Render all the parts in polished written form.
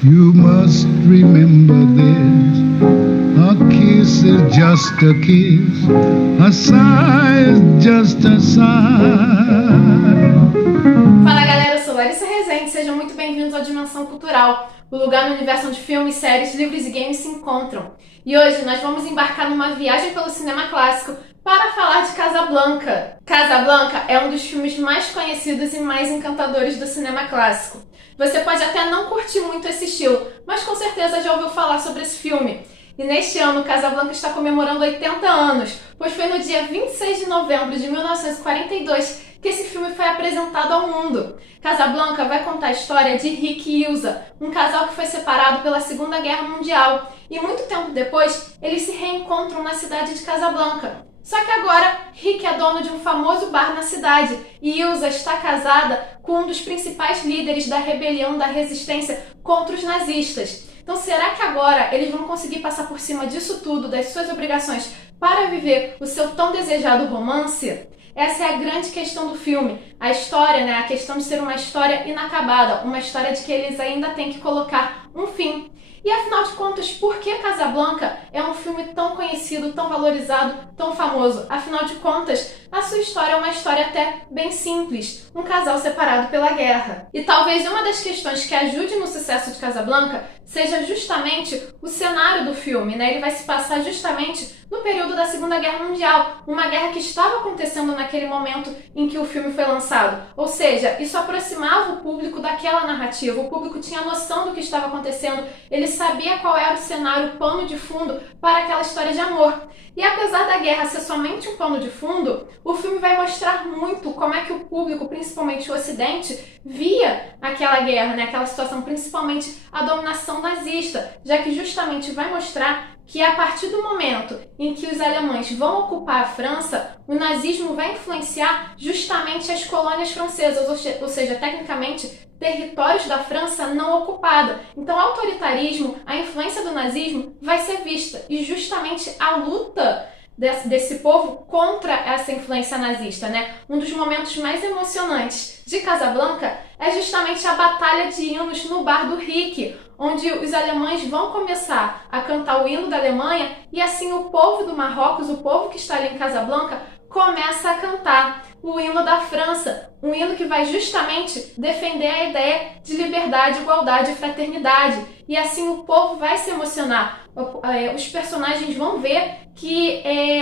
You must remember this. A kiss is just a kiss. A sigh is just a sigh. Fala galera, eu sou Larissa Rezende, sejam muito bem-vindos ao Dimensão Cultural, o lugar no universo onde filmes, séries, livros e games se encontram. E hoje nós vamos embarcar numa viagem pelo cinema clássico para falar de Casablanca. Casablanca é um dos filmes mais conhecidos e mais encantadores do cinema clássico. Você pode até não curtir muito esse estilo, mas com certeza já ouviu falar sobre esse filme. E neste ano, Casablanca está comemorando 80 anos, pois foi no dia 26 de novembro de 1942 que esse filme foi apresentado ao mundo. Casablanca vai contar a história de Rick e Ilsa, um casal que foi separado pela Segunda Guerra Mundial, e muito tempo depois eles se reencontram na cidade de Casablanca. Só que agora, Rick é dono de um famoso bar na cidade e Ilsa está casada com um dos principais líderes da rebelião da resistência contra os nazistas. Então será que agora eles vão conseguir passar por cima disso tudo, das suas obrigações, para viver o seu tão desejado romance? Essa é a grande questão do filme. A história, a questão de ser uma história inacabada, uma história de que eles ainda têm que colocar um fim. E afinal de contas, por que Casablanca é um filme tão conhecido, tão valorizado, tão famoso? Afinal de contas, a sua história é uma história até bem simples, um casal separado pela guerra. E talvez uma das questões que ajude no sucesso de Casablanca seja justamente o cenário do filme, Ele vai se passar justamente no período da Segunda Guerra Mundial, uma guerra que estava acontecendo naquele momento em que o filme foi lançado. Ou seja, isso aproximava o público daquela narrativa, o público tinha noção do que estava acontecendo, ele sabia qual era o cenário, o pano de fundo para aquela história de amor. E apesar da guerra ser somente um pano de fundo, o filme vai mostrar muito como é que o público, principalmente o Ocidente, via aquela guerra, aquela situação, principalmente a dominação nazista, já que justamente vai mostrar que a partir do momento em que os alemães vão ocupar a França, o nazismo vai influenciar justamente as colônias francesas, ou seja, tecnicamente, territórios da França não ocupada. Então, o autoritarismo, a influência do nazismo vai ser vista, e justamente a luta desse povo contra essa influência nazista, Um dos momentos mais emocionantes de Casablanca é justamente a batalha de hinos no bar do Rick, onde os alemães vão começar a cantar o hino da Alemanha e assim o povo do Marrocos, o povo que está ali em Casablanca, começa a cantar o hino da França, um hino que vai justamente defender a ideia de liberdade, igualdade e fraternidade. E assim o povo vai se emocionar. Os personagens vão ver que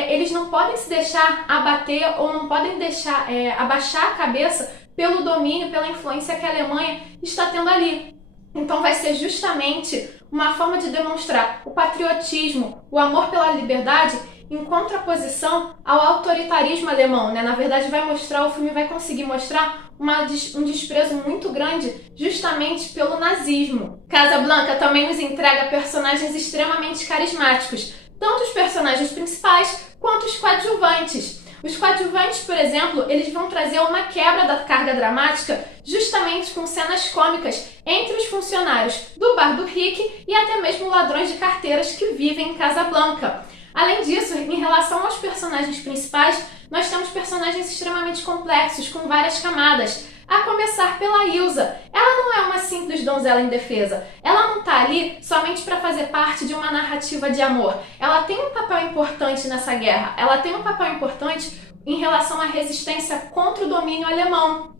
eles não podem se deixar abater ou não podem deixar abaixar a cabeça pelo domínio, pela influência que a Alemanha está tendo ali. Então vai ser justamente uma forma de demonstrar o patriotismo, o amor pela liberdade em contraposição ao autoritarismo alemão, Na verdade o filme vai conseguir mostrar um desprezo muito grande justamente pelo nazismo. Casablanca também nos entrega personagens extremamente carismáticos, tanto os personagens principais quanto os coadjuvantes. Os coadjuvantes, por exemplo, eles vão trazer uma quebra da carga dramática justamente com cenas cômicas entre os funcionários do bar do Rick e até mesmo ladrões de carteiras que vivem em Casablanca. Além disso, em relação aos personagens principais, nós temos personagens extremamente complexos, com várias camadas. A começar pela Ilsa. Ela não é uma simples donzela indefesa. Ela não está ali somente para fazer parte de uma narrativa de amor. Ela tem um papel importante nessa guerra. Ela tem um papel importante em relação à resistência contra o domínio alemão.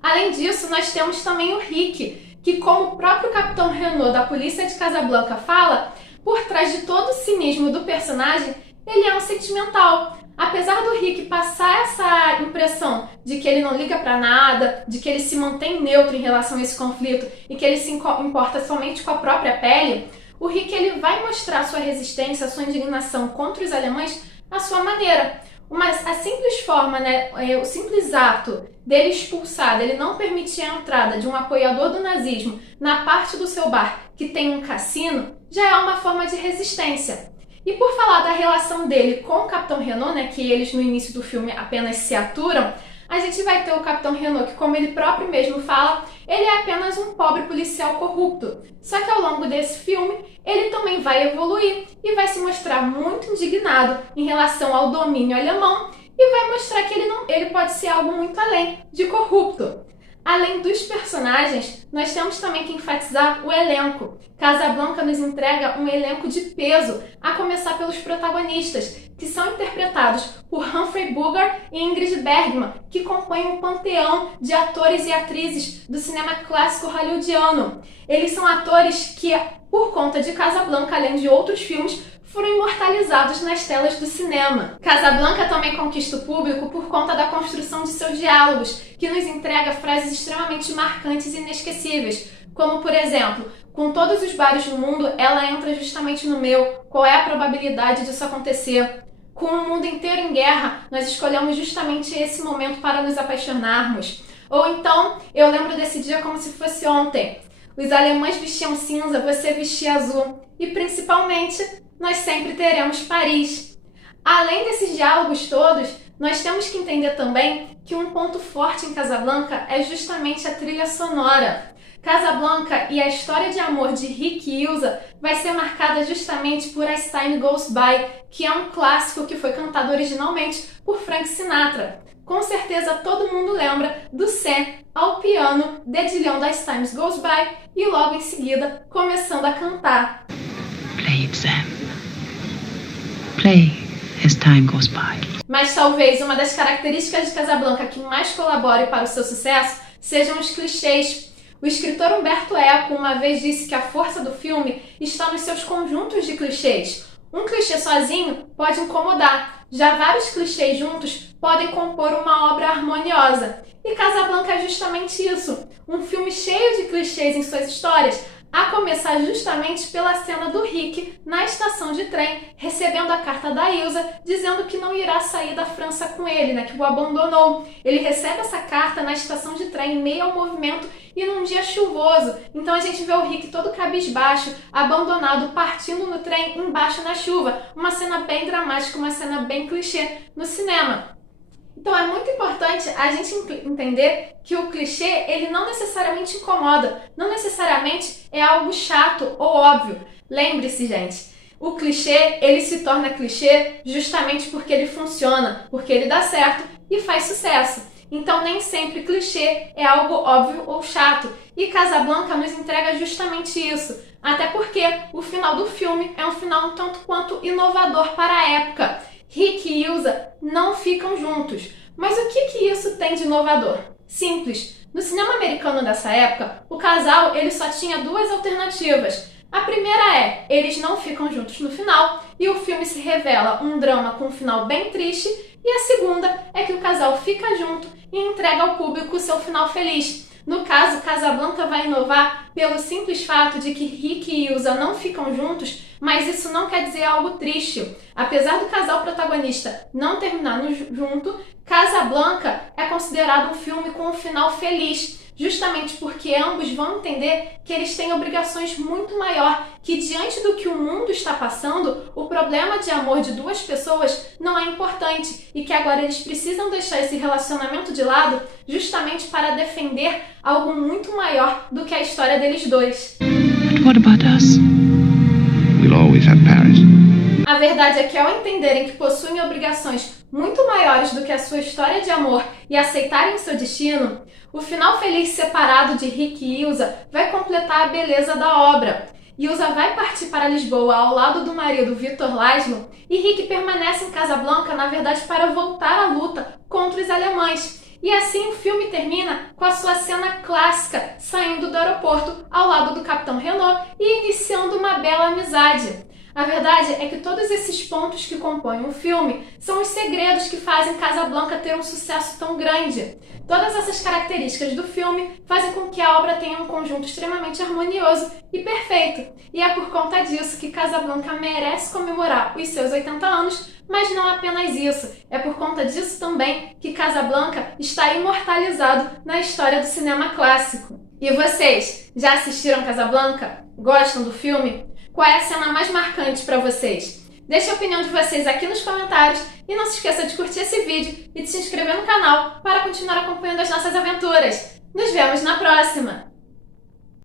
Além disso, nós temos também o Rick, que, como o próprio Capitão Renault da polícia de Casablanca fala, por trás de todo o cinismo do personagem, ele é um sentimental. Apesar do Rick passar essa impressão de que ele não liga pra nada, de que ele se mantém neutro em relação a esse conflito e que ele se importa somente com a própria pele, o Rick ele vai mostrar sua resistência, sua indignação contra os alemães à sua maneira. A simples forma, o simples ato dele expulsar, dele não permitir a entrada de um apoiador do nazismo na parte do seu bar que tem um cassino, já é uma forma de resistência. E por falar da relação dele com o Capitão Renault, que eles no início do filme apenas se aturam, a gente vai ter o Capitão Renault, que como ele próprio mesmo fala, ele é apenas um pobre policial corrupto. Só que ao longo desse filme, ele também vai evoluir e vai se mostrar muito indignado em relação ao domínio alemão e vai mostrar que ele pode ser algo muito além de corrupto. Além dos personagens, nós temos também que enfatizar o elenco. Casablanca nos entrega um elenco de peso, a começar pelos protagonistas, que são interpretados por Humphrey Bogart e Ingrid Bergman, que compõem um panteão de atores e atrizes do cinema clássico hollywoodiano. Eles são atores que, por conta de Casablanca, além de outros filmes, foram imortalizados nas telas do cinema. Casablanca também conquista o público por conta da construção de seus diálogos, que nos entrega frases extremamente marcantes e inesquecíveis, como, por exemplo, com todos os bares no mundo, ela entra justamente no meu, qual é a probabilidade disso acontecer? Com o mundo inteiro em guerra, nós escolhemos justamente esse momento para nos apaixonarmos. Ou então, eu lembro desse dia como se fosse ontem. Os alemães vestiam cinza, você vestia azul. E principalmente, nós sempre teremos Paris. Além desses diálogos todos, nós temos que entender também que um ponto forte em Casablanca é justamente a trilha sonora. Casablanca e a história de amor de Rick e Ilsa vai ser marcada justamente por As Time Goes By, que é um clássico que foi cantado originalmente por Frank Sinatra. Com certeza todo mundo lembra do Sam ao piano, dedilhando As Time Goes By e logo em seguida começando a cantar. Play it, Sam. Play As Time Goes By. Mas talvez uma das características de Casablanca que mais colabore para o seu sucesso sejam os clichês. O escritor Umberto Eco uma vez disse que a força do filme está nos seus conjuntos de clichês. Um clichê sozinho pode incomodar, já vários clichês juntos podem compor uma obra harmoniosa. E Casablanca é justamente isso, um filme cheio de clichês em suas histórias, a começar justamente pela cena do Rick na estação de trem, recebendo a carta da Ilsa, dizendo que não irá sair da França com ele, que o abandonou. Ele recebe essa carta na estação de trem, em meio ao movimento e num dia chuvoso. Então a gente vê o Rick todo cabisbaixo, abandonado, partindo no trem embaixo na chuva. Uma cena bem dramática, uma cena bem clichê no cinema. Então é muito importante a gente entender que o clichê, ele não necessariamente incomoda, não necessariamente é algo chato ou óbvio. Lembre-se, gente, o clichê, ele se torna clichê justamente porque ele funciona, porque ele dá certo e faz sucesso. Então nem sempre clichê é algo óbvio ou chato. E Casablanca nos entrega justamente isso. Até porque o final do filme é um final um tanto quanto inovador para a época. Rick e Ilsa não ficam juntos. Mas o que isso tem de inovador? Simples. No cinema americano dessa época, o casal ele só tinha duas alternativas. A primeira é, eles não ficam juntos no final e o filme se revela um drama com um final bem triste. E a segunda é que o casal fica junto e entrega ao público o seu final feliz. No caso, Casablanca vai inovar pelo simples fato de que Rick e Ilsa não ficam juntos, mas isso não quer dizer algo triste. Apesar do casal protagonista não terminar junto, Casablanca é considerado um filme com um final feliz, justamente porque ambos vão entender que eles têm obrigações muito maior, que diante do que o mundo está passando, o problema de amor de duas pessoas não é importante e que agora eles precisam deixar esse relacionamento de lado justamente para defender algo muito maior do que a história deles dois. But what about us? We'll always have Paris. A verdade é que ao entenderem que possuem obrigações muito maiores do que a sua história de amor e aceitarem o seu destino, o final feliz separado de Rick e Ilsa vai completar a beleza da obra. Ilsa vai partir para Lisboa ao lado do marido Victor Laszlo e Rick permanece em Casablanca, na verdade, para voltar à luta contra os alemães. E assim o filme termina com a sua cena clássica, saindo do aeroporto ao lado do Capitão Renault e iniciando uma bela amizade. A verdade é que todos esses pontos que compõem o filme são os segredos que fazem Casablanca ter um sucesso tão grande. Todas essas características do filme fazem com que a obra tenha um conjunto extremamente harmonioso e perfeito. E é por conta disso que Casablanca merece comemorar os seus 80 anos, mas não apenas isso. É por conta disso também que Casablanca está imortalizado na história do cinema clássico. E vocês, já assistiram Casablanca? Gostam do filme? Qual é a cena mais marcante para vocês? Deixe a opinião de vocês aqui nos comentários e não se esqueça de curtir esse vídeo e de se inscrever no canal para continuar acompanhando as nossas aventuras. Nos vemos na próxima!